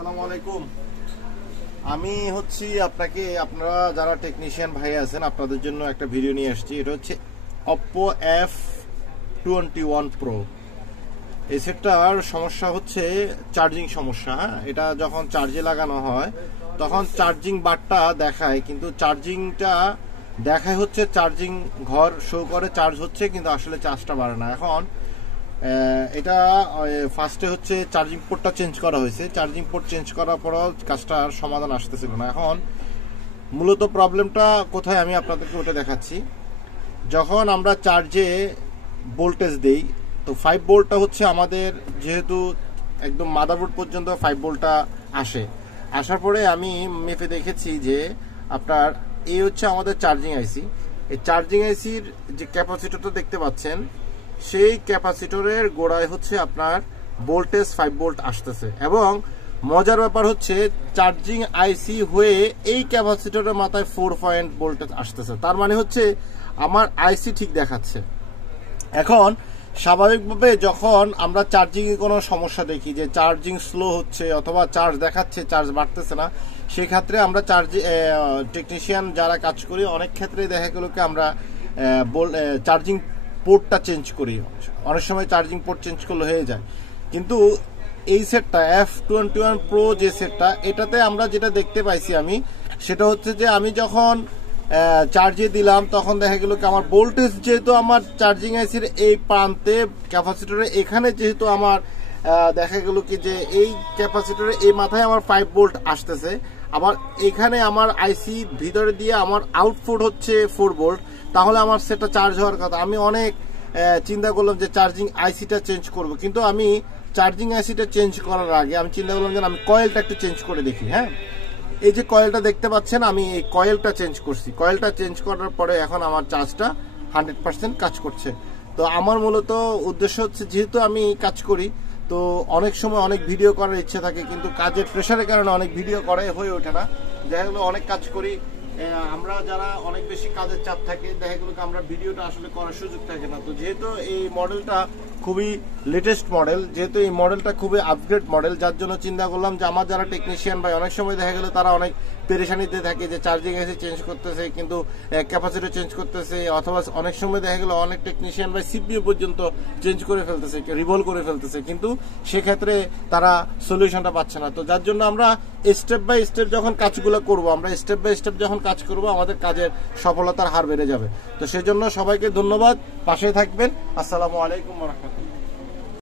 আসসালামু আলাইকুম। আমি হচ্ছি আপনাকে আপনারা যারা টেকনিশিয়ান ভাই আছেন আপনাদের জন্য একটা ভিডিও নিয়ে আসছি। এটা হচ্ছে Oppo F21 Pro। এই সেটটার সমস্যা হচ্ছে চার্জিং সমস্যা। এটা যখন চার্জে লাগানো হয় তখন চার্জিং বারটা দেখায়, কিন্তু চার্জিংটা দেখায় হচ্ছে চার্জিং ঘর শো করে চার্জ হচ্ছে, কিন্তু আসলে চার্জটা বাড়ে না। এখন এটা ফার্স্টে হচ্ছে চার্জিং পোর্টটা চেঞ্জ করা হয়েছে। চার্জিং পোর্ট চেঞ্জ করার পরও কাজটার সমাধান আসতেছিল না। এখন মূলত প্রবলেমটা কোথায় আমি আপনাদেরকে ওটা দেখাচ্ছি। যখন আমরা চার্জে ভোল্টেজ দেই তো 5 ভোল্টটা হচ্ছে আমাদের, যেহেতু একদম মাদারবোর্ড পর্যন্ত 5 ভোল্টটা আসার পরে আমি মেপে দেখেছি যে আপনার এই হচ্ছে আমাদের চার্জিং আইসি। এই চার্জিং আইসির যে ক্যাপাসিটরটা দেখতে পাচ্ছেন সেই ক্যাপাসিটরের গোড়ায় হচ্ছে আপনার ভোল্টেজ 5 ভোল্ট আসতেছে, এবং মজার ব্যাপার হচ্ছে চার্জিং আইসি হয়ে এই ক্যাপাসিটরের মাথায় 4 পয়েন্ট ভোল্টেজ আসতেছে। তার মানে হচ্ছে আমার আইসি ঠিক দেখাচ্ছে। এখন স্বাভাবিকভাবে যখন আমরা চার্জিং এ কোনো সমস্যা দেখি যে চার্জিং স্লো হচ্ছে অথবা চার্জ দেখাচ্ছে চার্জ বাড়তেছে না, সেই ক্ষেত্রে আমরা টেকনিশিয়ান যারা কাজ করি অনেক ক্ষেত্রে দেখা গেল কি আমরা চার্জিং পোর্টটা চেঞ্জ করি। অনেক সময় চার্জিং পোর্ট চেঞ্জ করলে হয়ে যায়, কিন্তু এই সেটটা F21 Pro যে সেটটা, এটাতে আমরা যেটা দেখতে পাইছি আমি, সেটা হচ্ছে যে আমি যখন চার্জে দিলাম তখন দেখা গেল কি আমার ভোল্টেজ যেহেতু আমার চার্জিং আইসির এই প্রান্তে ক্যাপাসিটরে এখানে যেহেতু আমার দেখা গেল কি যে এই ক্যাপাসিটরে এই মাথায় আমার 5 ভোল্ট আসতেছে, আবার এখানে আমার আইসি ভিতরে দিয়ে আমার আউটপুট হচ্ছে 4 ভোল্ট, তাহলে আমার সেটা চার্জ হওয়ার কথা। আমি অনেক চিন্তা করলাম যে চার্জিং আইসিটা চেঞ্জ করব, কিন্তু আমি চার্জিং আইসিটা চেঞ্জ করার আগে আমি চিন্তা করলাম যে আমি কয়েলটা একটু চেঞ্জ করে দেখি। হ্যাঁ, এই যে কয়েলটা দেখতে পাচ্ছেন আমি এই কয়েলটা চেঞ্জ করছি। কয়েলটা চেঞ্জ করার পরে এখন আমার চার্জটা 100% কাজ করছে। তো আমার মূলত উদ্দেশ্য হচ্ছে, যেহেতু আমি কাজ করি তো অনেক সময় অনেক ভিডিও করার ইচ্ছে থাকে, কিন্তু কাজের প্রেশারের কারণে অনেক ভিডিও করা হয়ে ওঠে না। দেখা গেলো অনেক কাজ করি আমরা, যারা অনেক বেশি কাজের চাপ থাকে দেখা গেলো আমরা ভিডিওটা আসলে করার সুযোগ থাকে না। তো যেহেতু এই মডেলটা খুবই লেটেস্ট মডেল, যেহেতু এই মডেলটা খুবই আপগ্রেড মডেল, যার জন্য চিন্তা করলাম যে আমার যারা টেকনিশিয়ান ভাই অনেক সময় দেখা গেলো তারা অনেক পেরেশানিতে থাকে যে চার্জিং এসে চেঞ্জ করতেছে কিন্তু ক্যাপাসিটর চেঞ্জ করতেছে, অথবা অনেক সময় দেখা গেলো অনেক টেকনিশিয়ান ভাই সিপিইউ পর্যন্ত চেঞ্জ করে ফেলতেছে, রিভলভ করে ফেলতেছে, কিন্তু সেক্ষেত্রে তারা সলিউশনটা পাচ্ছে না। তো যার জন্য আমরা স্টেপ বাই স্টেপ যখন কাজগুলো করব, আমরা স্টেপ বাই স্টেপ যখন কাজ করব আমাদের কাজের সফলতার হার বেড়ে যাবে। তো সেই জন্য সবাইকে ধন্যবাদ, পাশে থাকবেন। আসসালামু আলাইকুম ওয়া রাহমাতুল্লাহ।